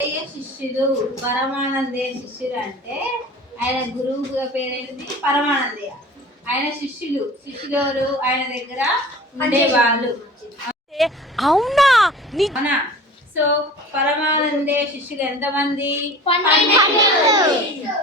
శిష్యులు పరమానందయ్య శిష్యులు అంటే ఆయన గురువు పేరేంటి పరమానందయ్య. ఆయన శిష్యులు ఆయన దగ్గర ఉండేవాళ్ళు. అవునా? సో పరమానందయ్య శిష్యులు ఎంతమంది?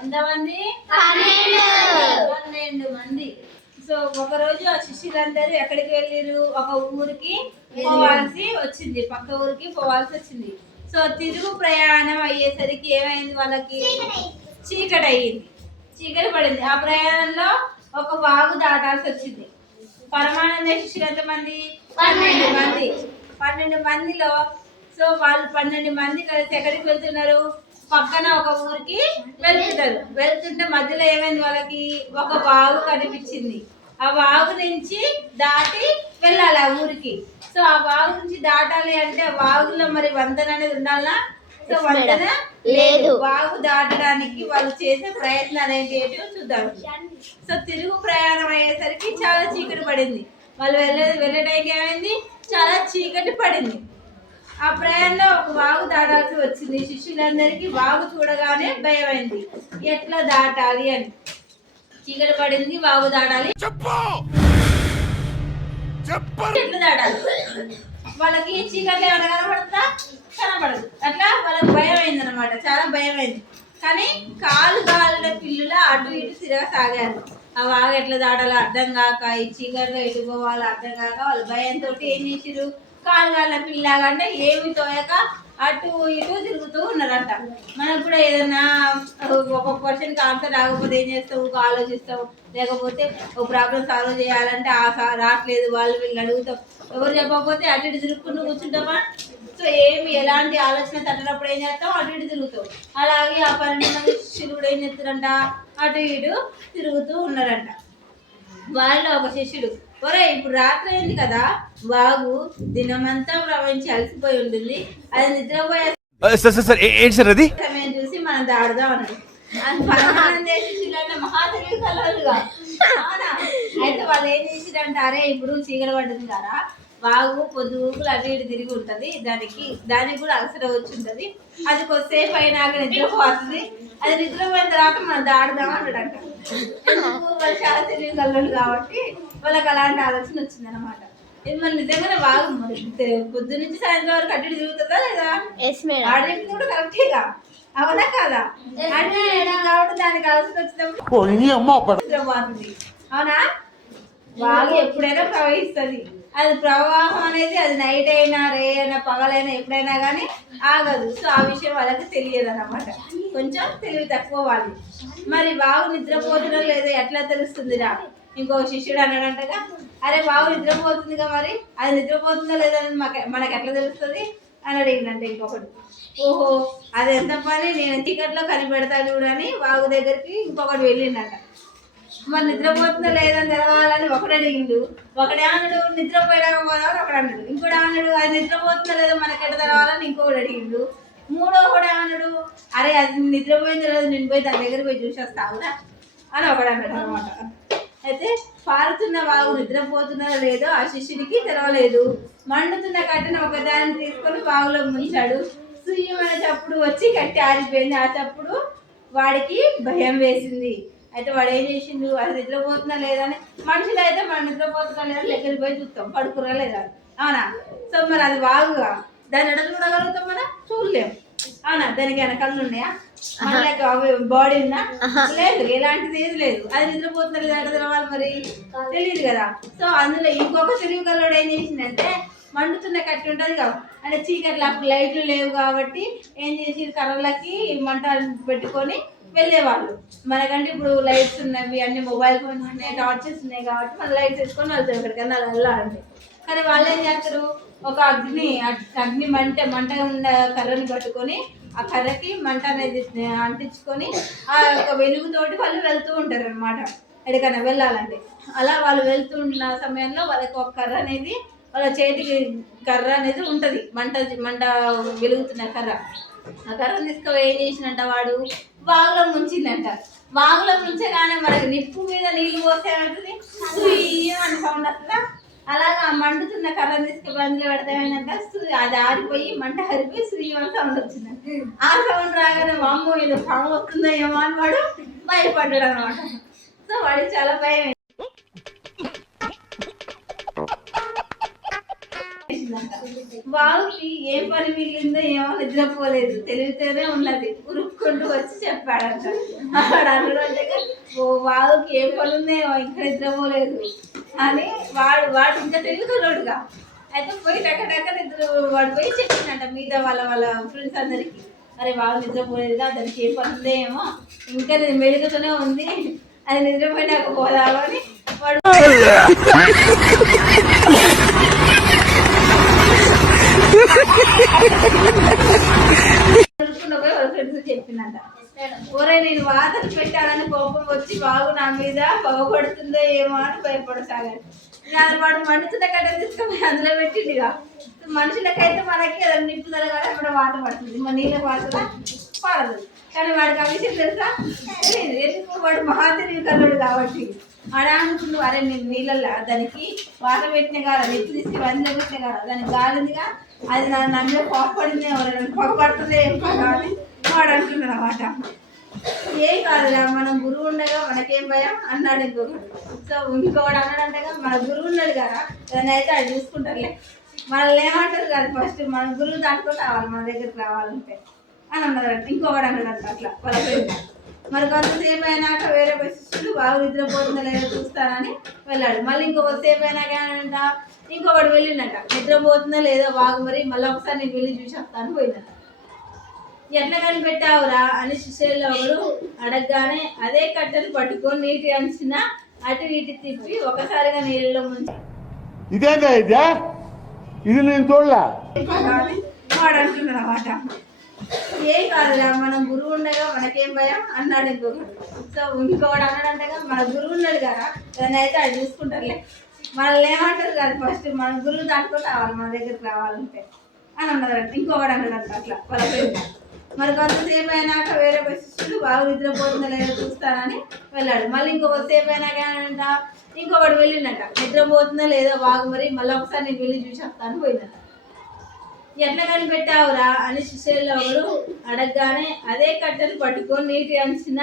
ఎంతమంది? 12 మంది. సో ఒకరోజు ఆ శిష్యులందరూ ఎక్కడికి వెళ్ళారు? ఒక ఊరికి పోవాల్సి వచ్చింది, పక్క ఊరికి పోవాల్సి వచ్చింది. సో తిరుగు ప్రయాణం అయ్యేసరికి ఏమైంది? వాళ్ళకి చీకటి పడింది. ఆ ప్రయాణంలో ఒక వాగు దాటాల్సి వచ్చింది. పరమానంద శిష్యులు ఎంతమంది? 12 మంది. 12 మందిలో సో వాళ్ళు 12 మంది కలిసి ఎక్కడికి వెళ్తున్నారు? పక్కన ఒక ఊరికి వెళ్తుంటే మధ్యలో ఏమైంది? వాళ్ళకి ఒక వాగు కనిపించింది. ఆ వాగు నుంచి దాటి వెళ్ళాలి ఆ ఊరికి. సో ఆ వాగు నుంచి దాటాలి అంటే వాగులో మరి వంతెన అనేది ఉండాలా? సో వంతెన లేదు. వాగు దాటడానికి వాళ్ళు చేసే ప్రయత్నాలు ఏంటో చూద్దాం. సో తిరుగు ప్రయాణం అయ్యేసరికి చాలా చీకటి పడింది. వాళ్ళు వెళ్ళడానికి ఏమైంది? చాలా చీకటి పడింది. ఆ ప్రయాణంలో ఒక వాగు దాటాల్సి వచ్చింది. శిష్యులందరికీ వాగు చూడగానే భయమైంది. ఎట్లా దాటాలి అని. చీకటి పడింది, వాగు దాటాలి, ఎట్లా దాటాలి? వాళ్ళకి చీకట్లో ఏమైనా కనపడదు. అట్లా వాళ్ళకి భయం అయింది అనమాట, చాలా భయం అయింది. కానీ కాళ్ళ పిల్లుల అటు ఇటు తిరగసాగారు. ఆ వాగు ఎట్లా దాటాలో అర్థం కాక, ఈ చీకట్లో ఎటు పోవాలో అర్థం కాక వాళ్ళు భయంతో ఏం చేసిరు? కాళ్ళ పిల్లగానే ఏమి తోయక అటు ఇటు తిరుగుతూ ఉన్నారంట. మనకు కూడా ఏదన్నా ఒక క్వశ్చన్కి ఆన్సర్ రాకపోతే ఏం చేస్తావు? ఆలోచిస్తావు. లేకపోతే ఒక ప్రాబ్లం సాల్వ్ చేయాలంటే రావట్లేదు, వీళ్ళు అడుగుతాం. ఎవరు చెప్పకపోతే అటు ఇటు తిరుగుకుంటూ కూర్చుంటామా? సో ఎలాంటి ఆలోచన తట్టినప్పుడు ఏం చేస్తాం? అటు ఇటు తిరుగుతాం. అలాగే ఆ 12 మంది శిష్యులు కూడా ఏం చేస్తారంట? అటు ఇటు తిరుగుతూ ఉన్నారంట. వాళ్ళ ఒక శిష్యుడు, ఒరే ఇప్పుడు రాత్రి అయింది కదా, వాగు దినమంతా ప్రవహించి అలసిపోయి ఉంటుంది, అది నిద్రపోయే సమయం చూసి మనం దాడుదాం అన్నాడు. అది పరమానందయ్య శిష్యులు అంటే మహా తెలివి కలవాళ్ళుగా. అవునా? అయితే వాళ్ళు ఏం చేసిరంటే, అరే ఇప్పుడు చీకటి పడ్డది కదా, వాగు పొద్దుగులు అటు ఇటు తిరిగి ఉంటుంది, దానికి కూడా అలసట వచ్చి ఉంటుంది, అది కొద్దిసేపు అయినాక నిద్రపోతుంది, అది నిద్రపోయిన తర్వాత మనం దాడుదాం అన్నాడంట. ఎందుకు? వాళ్ళు చాలా తెలివి కలవాళ్ళు కాబట్టి వాళ్ళకి అలాంటి ఆలోచన వచ్చింది అనమాట. ఇది మన నిజంగానే వాగు పొద్దు నుంచి సాయంత్రం వరకు అటు తిరుగుతుందా లేదా? ఆడేది కూడా కరెక్టేగా, అవునా కాదా? అంటే కాబట్టి దానికి అలసట వచ్చినప్పుడు అవునా? వాగు ఎప్పుడైనా ప్రవహిస్తుంది. అది ప్రవాహం అనేది అది నైట్ అయినా, రే అయినా, పగలైనా, ఎప్పుడైనా కానీ ఆగదు. సో ఆ విషయం వాళ్ళకి తెలియదు అనమాట. కొంచెం తెలివి తక్కువ వాళ్ళు. మరి వాగు నిద్రపోతుందో లేదో ఎట్లా తెలుస్తుందిరా? ఇంకో శిష్యుడు అన్నాడంటగా, అరే వాగు నిద్రపోతుందిగా, మరి అది నిద్రపోతుందో లేదో మనకు ఎట్లా తెలుస్తుంది అని అడిగిందంటే ఇంకొకటి. ఓహో అది ఎంత పని, నేను చీకట్లో కనిపెడతా చూడని వాగు దగ్గరికి ఇంకొకటి వెళ్ళిండట. మరి నిద్రపోతుందో లేదని తెలవాలని ఒకడు అడిగిండు. ఒకడేమన్నాడు? నిద్రపోయాక పోదామని ఒకడు అన్నాడు. ఇంకోటి ఏమన్నాడు? అది నిద్రపోతుందో లేదో మనకెట తెలవాలని ఇంకొకటి అడిగిండు. మూడో కూడా ఏమన్నాడు? అరే అది నిద్రపోయిందో లేదో నేను పోయి దాని దగ్గర పోయి చూసేస్తావురా అని ఒకడు అన్నాడు అనమాట. అయితే పారుతున్న వాగు నిద్రపోతున్నదో లేదో ఆ శిష్యుడికి తెలవలేదు. మండుతున్న కట్టెను ఒకదాన్ని తీసుకొని వాగులో ముంచాడు. సుయ్యమైన చప్పుడు వచ్చి కట్టి ఆరిపోయింది. ఆ చప్పుడు వాడికి భయం వేసింది. అయితే వాడు ఏం చేసిండు? అది నిద్రపోతున్నా లేదని, మనుషులు అయితే మనం నిద్రపోతున్నా లేదని లెక్కలు పోయి చూస్తాం, పడుకురా లేదా, అవునా? సో మరి అది వాగుగా, దాన్ని ఎడ చూడగలుగుతాం మనం? చూడలేము, అవునా? దానికి ఏమైనా కళ్ళు ఉన్నాయా? మనకి బాడీ ఉన్నా? లేదు, ఎలాంటిది ఏది లేదు. అది నిద్రపోతున్నా లేదా ఎడ తెలవాలి? మరి తెలియదు కదా. సో అందులో ఇంకొక తెలివి కల్లోడు ఏం చేసిందంటే, మండుతున్న కట్టి ఉంటుంది కదా, అంటే చీకట్లు అప్పుడు లైట్లు లేవు కాబట్టి ఏం చేసి కర్రలకి మంట పెట్టుకొని వెళ్ళేవాళ్ళు. మనకంటే ఇప్పుడు లైట్స్ ఉన్నవి, అన్ని మొబైల్ ఫోన్స్ ఉన్నాయి, టార్చెస్ ఉన్నాయి కాబట్టి మన లైట్స్ వేసుకొని వెళ్తాం ఎక్కడికన్నా వెళ్ళాలంటే. కానీ వాళ్ళు ఏం చేస్తారు? ఒక అగ్ని మంట ఉన్న కర్రని పట్టుకొని ఆ కర్రకి మంట అనేది అంటించుకొని ఆ యొక్క వెలుగుతోటి వాళ్ళు వెళ్తూ ఉంటారు అనమాట ఎక్కడికైనా వెళ్ళాలంటే. అలా వాళ్ళు వెళ్తున్న సమయంలో వాళ్ళకి ఒక కర్ర అనేది, వాళ్ళ చేతికి కర్ర అనేది ఉంటుంది, మంట వెలుగుతున్న కర్ర. ఆ కర్రను తీసుకుని ఏం చేసినట్ట వాడు? వాగులో ముంచిందంట. వాగులో ముంచగానే మనకి నిప్పు మీద నీళ్లు పోస్తే ఏమవుతుంది? అని సౌండ్ వస్తుందా? అలాగా ఆ మండుతున్న కర్రను తీసుకుని అందులో పెడతామేంటంటే అది ఆరిపోయి మంట ఆరిపోయి శ్రీవారి సౌండ్ వచ్చింది. ఆ సౌండ్ రాగానే మా అమ్మ ఏదో పాము వస్తుందో ఏమో అని వాడు భయపడ్డాడు అనమాట. సో వాడికి చాలా భయం బావుకి ఏ పని మిగిలిందో ఏమో నిద్రపోలేదు, తెలివితేనే ఉన్నది, ఉరుక్కుంటూ వచ్చి చెప్పాడంట. వాడు అన్నాడంటే ఓ బావుకి ఏ పని ఉందేమో ఇంకా నిద్రపోలేదు అని వాడు ఇంకా తెలివితోడుగా అయితే పోయి టక నిద్ర వాడు పోయి చెప్పిందంట మిగతా వాళ్ళ ఫ్రెండ్స్ అందరికి, అరే బాగా నిద్రపోలేదుగా దానికి ఏ పని ఉందేమో ఇంకా నేను మెలుగుతూనే ఉంది, అది నిద్రపోయినాక పోదామని వాడు వాళ్ళ ఫ్రెండ్స్ చెప్పిందంట. ఒరే నేను వాతలు పెట్టాలని కోపం వచ్చి బాగు నా మీద పొగబడుతుందో ఏమో అని భయపడసాగాడు. వాడు మండుతున్న కట్ట తీసుకొని అందులో పెట్టిండిగా. మనుషులకైతే మనకి ఏదైనా నిప్పుదల కానీ అక్కడ వాత పడుతుంది, మన నీళ్ళ వాతలా పడదు. కానీ వాడికి ఆ విషయం తెలుసా తెలియదు. ఎందుకు వాడు మహాతిరిగి కలడు కాబట్టి వాడు అనుకుంటు అరే నేను నీళ్ళల్లో దానికి వాత పెట్టిన కాదా, నెత్తి తీసుకుని అందులో పెట్టిన కాదా, దానికి గాలిందిగా అది నన్ను కోపడింది, ఎవరైనా పొగపడుతుందే ఏం కాదు అని వాడు అంటున్నాడు అన్నమాట. ఏం కాదురా మనం గురువు ఉండగా మనకేం భయం అన్నాడు ఇంకొకడు. సో ఇంకొకడు అన్నాడంటగా మన గురువు ఉన్నాడు కదా ఏదైనా అయితే అది చూసుకుంటారులే, మనల్ని ఏమంటారు కాదు, ఫస్ట్ మన గురువు దాంట్లో రావాలి మన దగ్గరికి రావాలంటే అని అన్నదంట. ఇంకొకడు అన్నాడంట అట్లా వాళ్ళ ఫ్రెండ్. మరి కొంతసేపు అయినాక వేరే శిష్యులు బాగా నిద్రపోతుందో లేదో చూస్తానని వెళ్ళాడు. మళ్ళీ ఇంకొకసేపు అయినాక ఏమంట ఇంకొకటి వెళ్ళిండట, నిద్రపోతుందో లేదో బాగు మరి మళ్ళీ ఒకసారి నేను వెళ్ళి చూసి వస్తాను పోయిందట. ఎట్లా కనిపెట్టావురా అని శిష్యుల్లో ఒకడు అడగగానే అదే కట్టెలు పట్టుకొని నీటి అంచిన అటు ఇటు తిప్పి ఒకసారిగా నీళ్ళలో ముంచి ఇది నేను చూడలే వాడు అంటున్నాడు అన్నమాట. ఏం కాదురా మనం గురువు ఉండగా మనకేం భయం అన్నాడు ఇంకొకడు. సో ఇంకొకడు అన్నాడంటగా మన గురువు ఉన్నాడు కదా ఏదైనా అయితే అది చూసుకుంటారులే, మనల్ని ఏమంటారు కాదు, ఫస్ట్ మన గురువు దాంట్లో రావాలి మన దగ్గరికి రావాలంటే అని అన్నదంట. ఇంకొకడు అన్నాడంట అట్లా వాళ్ళ ఫ్రెండ్. మరి కొంతసేపు అయినాక వేరే శిష్యులు బాగా నిద్రపోతుందో లేదో చూస్తానని వెళ్ళాడు. మళ్ళీ ఇంకొకసేపు అయినాక ఏమంట ఇంకొకటి వెళ్ళిండట, నిద్రపోతుందో లేదో బాగు మరి మళ్ళీ ఒకసారి నేను వెళ్ళి చూసి వస్తాను పోయిందట. ఎట్లా కనిపెట్టావురా అని శిష్యుల్లో ఒకడు అడగగానే అదే కట్టెలు పట్టుకొని నీటి అంచిన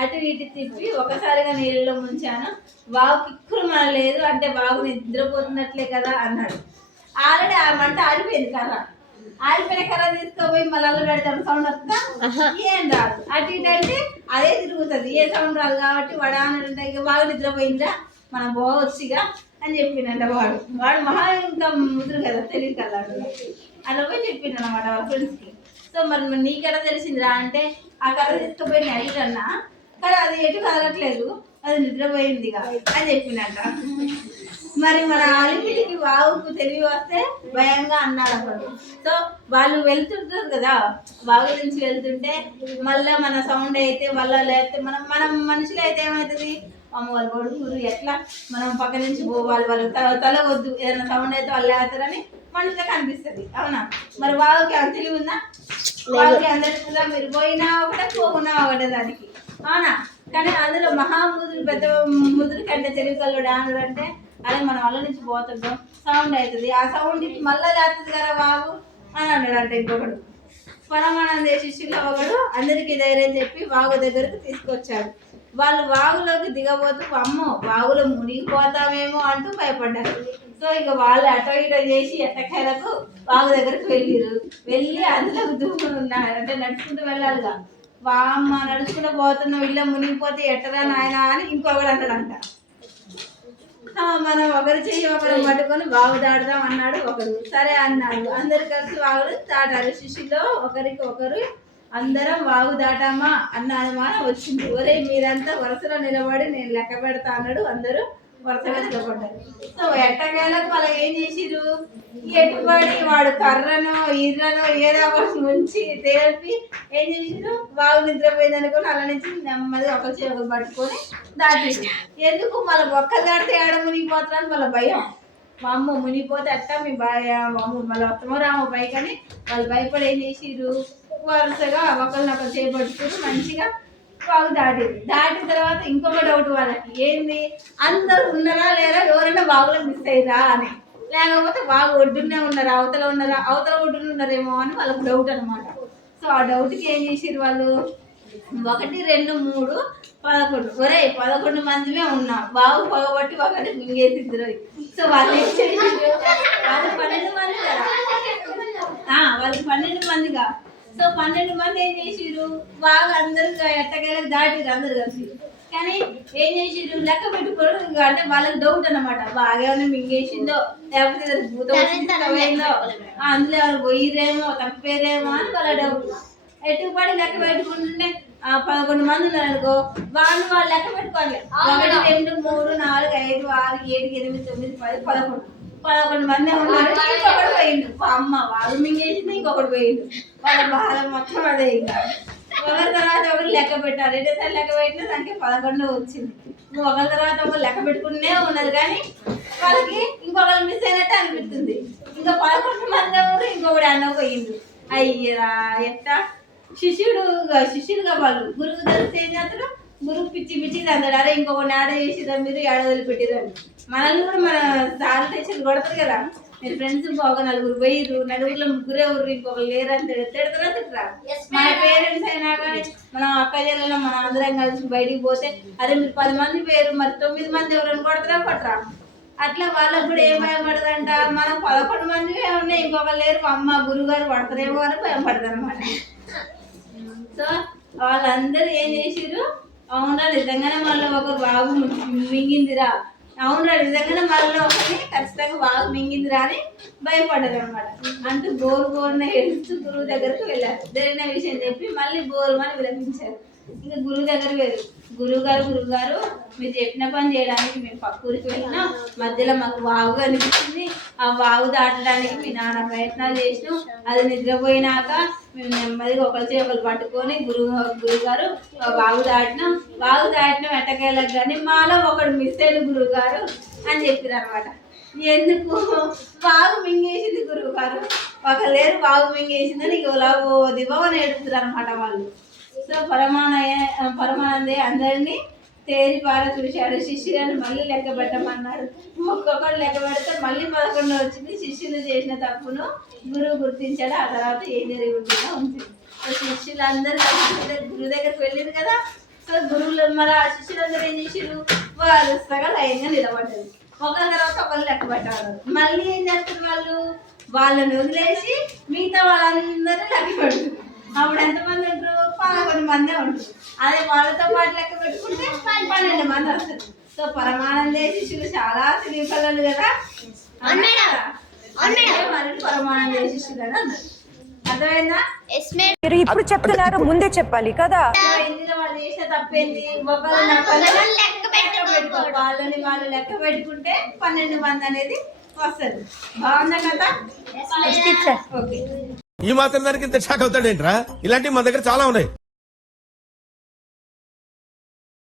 అటు ఇటు తిప్పి ఒకసారిగా నీళ్ళలో ముంచాను, బాగు కిక్కులు మన లేదు అంటే బాగు నిద్రపోతున్నట్లే కదా అన్నాడు. ఆల్రెడీ ఆ మంట ఆరిపోయింది కర్ర, ఆరిపోయిన కర్ర తీసుకోపోయి మళ్ళీ అల్లు పెడతాడు, సౌండ్ వస్తా ఏం రాదు, అటు ఇటు అంటే అదే తిరుగుతుంది, ఏ సౌండ్ రాదు. కాబట్టి వాడు అంటే ఇక బాగా నిద్రపోయిందా మనం పోవచ్చుగా అని చెప్పిండంట. వాడు మహా ఇంకా ముదురు కదా తెలియకల్లాడు, అలా పోయి చెప్పిండు అనమాట వాళ్ళ ఫ్రెండ్స్కి. సో మరి నీకెలా తెలిసిందిరా అంటే ఆ కర్ర తీసుకుపోయి అడిగిరన్నా కానీ అది ఎటు కదలట్లేదు, అది నిద్రపోయిందిగా అని చెప్పిండంట. మరి మన ఆలిమిటికి వాగుకు తెలివి వస్తే భయంగా అన్నాడు అప్పుడు. సో వాళ్ళు వెళ్తుంటారు కదా వాగు నుంచి వెళ్తుంటే మళ్ళీ మన సౌండ్ అయితే మళ్ళీ లేకపోతే మనం మనుషులు అయితే ఏమవుతుంది, అమ్మ వాళ్ళు పడుకురు ఎట్లా మనం పక్క నుంచి వాళ్ళు తల వద్దు ఏదైనా సౌండ్ అయితే వాళ్ళు లేస్తారని మనుషులకు అనిపిస్తుంది, అవునా? మరి వాగుకి అంత తెలివి ఉందా? వాగుకి అందరికీ మీరు పోయినా ఒకటే పోకున్నా ఒకటే దానికి, అవునా? కానీ అందులో మహాముదురు పెద్ద ముదురు కంటే తెలివి కల్లుడు ఆనుడు అంటే అదే మన వాళ్ళ నుంచి పోతుంటాం సౌండ్ అవుతుంది, ఆ సౌండ్కి మళ్ళీ లేస్తుంది కదా వాగు అని అన్నాడు అంట ఇంకొకడు. పరమానంద శిష్యుల్లో ఒకడు అందరికీ ధైర్యం చెప్పి వాగు దగ్గరకు తీసుకొచ్చాడు. వాళ్ళు వాగులోకి దిగబోతూ అమ్మో వాగులో మునిగిపోతామేమో అంటూ భయపడ్డారు. సో ఇక వాళ్ళు అటో ఇటో చేసి ఎట్టకేలకు వాగు దగ్గరకు వెళ్ళి అందులోకి దూకున్నారు. అంటే నడుచుకుంటూ వెళ్ళాలిగా, వామ్మ నడుచుకుంటూ పోతున్నాం ఇళ్ళ మునిగిపోతే ఎట్టరా నాయన అని ఇంకొకడు అంటాడంట. మనం ఒకరు చెయ్యి ఒకరు పట్టుకొని వాగు దాటుదాం అన్నాడు ఒకడు. సరే అన్నాడు, అందరు కలిసి వాగులు దాటారు. శిష్యులో ఒకరికి ఒకరు అందరం వాగు దాటామా అన్న అనుమానం వచ్చింది. ఒరే మీరంతా వరుసలో నిలబడి నేను లెక్క పెడతా అన్నాడు. అందరూ వరుసగా నిలబడ్డారు. సో ఎట్టకేలకు వాళ్ళు ఏం చేసిరు, ఎటుబడి వాడు కర్రనో ఇర్రనో ఏదో ఒకటి ఉంచి తేల్పి ఏం చేసిరు, వాగు నిద్రపోయింది అనుకుని అలా నుంచి నెమ్మదిగా ఒకరి చేతులు పట్టుకొని దాటిరు. ఎందుకు మళ్ళీ ఒక్కరు దాటితే ఏడ మునిగిపోతారని వాళ్ళ భయం. మా అమ్మ మునిగిపోతే అట్ట మీ అమ్మ మళ్ళీ వస్తామో రామో బైక్ అని వాళ్ళు భయపడి ఏం చేసిరు, వరుసగా ఒకరినొకరు చేపట్టుకుని మంచిగా వాగు దాటిన తర్వాత ఇంకొక డౌట్ వాళ్ళకి ఏంది, అందరూ ఉన్నారా లేరా, ఎవరైనా వాగులో మిస్ అయ్యారా అని, లేకపోతే వాగు ఒడ్డునే ఉన్నారా అవతల ఒడ్డున ఉన్నారేమో అని వాళ్ళకి డౌట్ అనమాట. సో ఆ డౌట్కి ఏం చేసారు వాళ్ళు, 1, 2, 3, 11 ఒరే 11 మందిమే ఉన్నాం, బాగు పగబట్టి ఒకటి మింగేసి ఇద్దరు. సో వాళ్ళు ఏం చేసారు, వాళ్ళు 12 మంది కదా, వాళ్ళు 12 మందిగా. సో 12 మంది ఏం చేసిరు, బాగా అందరు ఎట్టకేళ్ళకి దాటిరు అందరు కలిసి. కానీ ఏం చేసిరు, లెక్క పెట్టుకోవడం అంటే వాళ్ళకి డౌట్ అనమాట, బాగా ఏమైనా మింగేసిందో లేకపోతే భూతమైందో, అందులో ఎవరు పోయిరేమో తప్పేరేమో అని వాళ్ళ డౌట్. ఎట్టుపడి లెక్క పెట్టుకుంటుంటే 11 మంది ఉన్నారు అనుకో, వాళ్ళు లెక్క పెట్టుకోవాలి, 1, 2, 3, 4, 5, 6, 7, 8, 9, 10, 11 మంది ఉన్నారు. ఇంకొకటి పోయిండు, అమ్మ వాళ్ళు మింగేసింది, ఇంకొకటి పోయిండు. వాళ్ళ బాధ మొత్తం అదే. ఇంకా ఒకరి తర్వాత ఒకరు లెక్క పెట్టారు, రెండోసారి లెక్క పెట్టినా దానికి 11 వచ్చింది. ఒకరి తర్వాత ఒకరు లెక్క పెట్టుకునే ఉన్నారు, కానీ వాళ్ళకి ఇంకొకరు మిస్ అయినట్టు అనిపిస్తుంది. ఇంకా 11 మంది ఎవరు, ఇంకొకటి అన్న పోయిండు. అయ్యరా ఎట్టా శిష్యులుగా వాళ్ళు గురువు తెలిస్తే ఏం చేస్తారు, గురువు పిచ్చి అంటాడు, అరే ఇంకొకటి ఆడ చేసిరా మీరు ఏడ వదిలిపెట్టిరని. మనల్ని కూడా మన సార్లు తెచ్చి కొడతారు కదా, మీరు ఫ్రెండ్స్ ఒక 4 పోయిర్రు, 4గురిలో 3 ఎవరు ఇంకొకరు లేరు అని తిడతారా తిట్టరా. మన పేరెంట్స్ అయినా కానీ మనం అక్క చెల్లెలో మనం అందరం కలిసి బయటికి పోతే, అరే మీరు 10 మంది పోయారు, మరి 9 మంది ఎవరైనా కొడతారా కొట్టరా. అట్లా వాళ్ళకు కూడా ఏం భయపడదంట, మనం 11 మంది ఉన్నాయి, ఇంకొకరు లేరు, అమ్మ గురువుగారు పడతారేమో అని భయపడదు అనమాట. సో వాళ్ళందరూ ఏం చేసిరు, అవునా నిజంగానే మళ్ళీ ఒకరు వాగు మింగిందిరా, అవునా నిజంగానే మళ్ళీ ఒకరిని ఖచ్చితంగా వాగు మింగిందిరా అని భయపడ్డారు అనమాట. అంటూ బోరున ఏడుస్తూ గురువు దగ్గరకు వెళ్ళారు. జరిగిన విషయం చెప్పి మళ్ళీ బోరుమని విలపించారు. ఇంకా గురువు దగ్గర వేరు, గురువుగారు మీరు చెప్పిన పని చేయడానికి మేము పక్కూరికి వెళ్ళినా, మధ్యలో మాకు వాగు అనిపించింది, ఆ వాగు దాటడానికి మీ నాన్న ప్రయత్నాలు చేసినాం, అది నిద్రపోయినాక మేము నెమ్మదిగా ఒకరు పట్టుకొని గురువుగారు వాగు దాటినాం ఎట్టకేళ్ళకి, కానీ మాలో ఒకడు మిస్ అయిన గురువుగారు అని చెప్పారు అనమాట. ఎందుకు, వాగు మింగేసింది గురువుగారు, ఒక లేరు వాగు మింగేసిందని ఇక దివని ఏడుపుతారు అనమాట వాళ్ళు. సో పరమానందే అందరినీ తేరిపార చూశాడు. శిష్యులను మళ్ళీ లెక్క పెట్టమన్నాడు. ఒక్కొక్కరు లెక్క పెడితే మళ్ళీ 11 వచ్చింది. శిష్యులు చేసిన తప్పును గురువు గుర్తించాడు. ఆ తర్వాత ఏం జరుగుతుందో ఉంది. సో శిష్యులందరూ గురువు దగ్గరికి వెళ్ళారు కదా. సో గురువులు మరి ఆ శిష్యులందరూ ఏం చేసారు, వరుసగా లైన్గా నిలబడ్డారు. ఒకరి తర్వాత ఒకరు లెక్క పెట్టారు. మళ్ళీ ఏం చేస్తారు, వాళ్ళని వదిలేసి మిగతా వాళ్ళందరూ లెక్క పెడుతుంది. అప్పుడు ఎంతమంది ఉంటారు, 11 మందే ఉంటారు. అదే వాళ్ళతో పాటు లెక్క పెట్టుకుంటే 12 మంది వస్తారు. సో పరమానందే శిష్యులు చాలా తెలివి కలలు కదా, వాళ్ళని పరమానందే శిష్యులు అని అన్నారు. అర్థమైందా? మీరు ఇప్పుడు చెప్తున్నారు, ముందే చెప్పాలి కదా. ఇందులో వాళ్ళు చేసిన తప్పేంది, వాళ్ళని వాళ్ళు లెక్క పెట్టుకుంటే 12 మంది అనేది వస్తుంది. బాగుందా కదా? ఓకే. ఈ మాత్రం దానికి ఇంత షాక్ అవుతాడేంట్రా? ఇలాంటివి మా దగ్గర చాలా ఉన్నాయి.